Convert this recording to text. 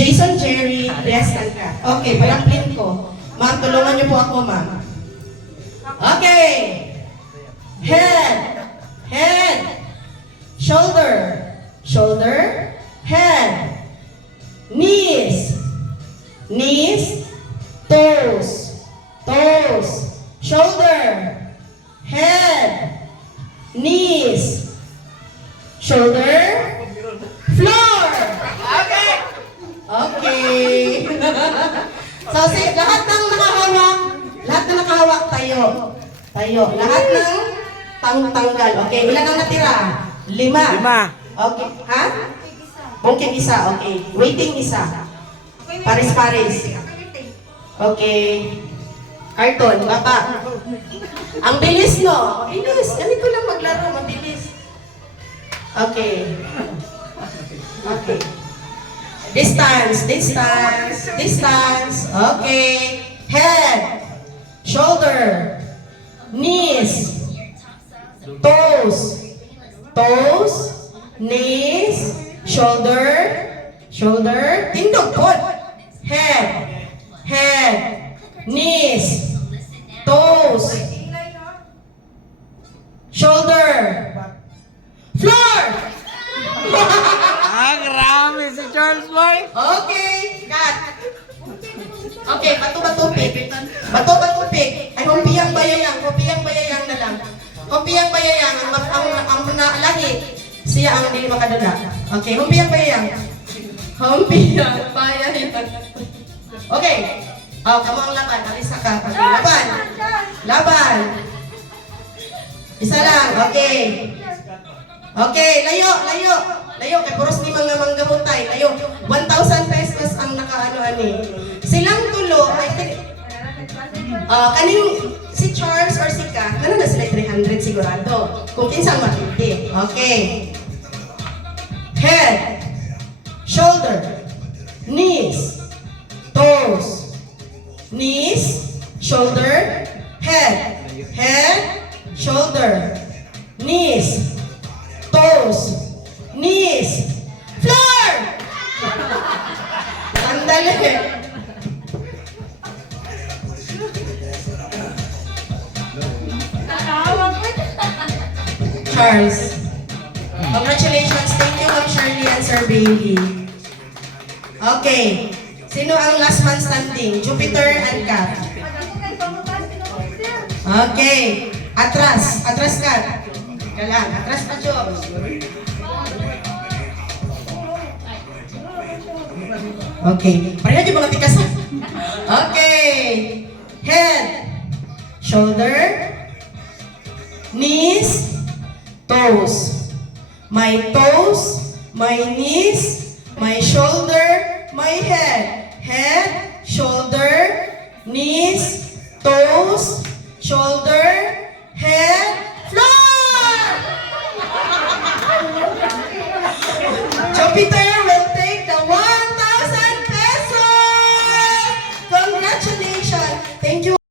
Jason Jerry, yes, ka. Okay, palangklin ko. Ma'am, tulungan niyo po ako, ma'am. Okay. Head. Head. Shoulder. Shoulder. Head. Knees. Knees. Toes. Toes. Shoulder. Head. Knees. Shoulder. Floor. Okay. Okay. So, lahat ng nakahawak, tayo. Tayo. Lahat ng tanggal. Okay, ilan ang natira? 5. 5. Okay. Ha? Bungkit isa. Okay. Waiting isa. Paris-paris. Okay. Carton, baba. Ang bilis, no? Bilis. Ganito lang maglaro. Mabilis. Okay. Okay. Distance, distance, distance. Okay. Head, shoulder, knees, toes, toes, knees, shoulder, shoulder, tindog po. Head, head, knees, toes, shoulder, floor. Grabe si Charles Boy. Okay, cut. Okay, bato-batupik. Bato-batupik. Ay, humpiyang bayayang na lang. Humpiyang bayayang, ang lahi. Siya ang hindi makadula. Okay, humpiyang bayayang. Humpiyang bayayang. Okay. Oh, kamu ang laban. Alisa ka. Okay, laban. Laban. Isa lang. Okay. Okay, layo, layo. Layo, kay puros ni mga manggahutay. Layo, 1,000 pesos ang nakaano-ani. Silang tulo, ay kaning si Charles or si Ka, na sila 300 sigurado. Kung kinsang matindi. Okay. Head, shoulder, knees, toes, knees, shoulder, head, head, shoulder, knees, toes, knees, floor! Sandali. Charles. Congratulations. Thank you, Ma'am Shirley and Sir Bailey. Okay. Sino ang last man standing? Jupiter and Kat. Okay. Atras. Atras, Kat. Kalan. Atras pa, Job. Okay. Pareha yung mga tikas. Okay. Head. Shoulder. Knees. Toes. My toes. My knees. My shoulder. My head. Head. Shoulder. Knees. Toes. Shoulder. Head. Floor! Jupiter!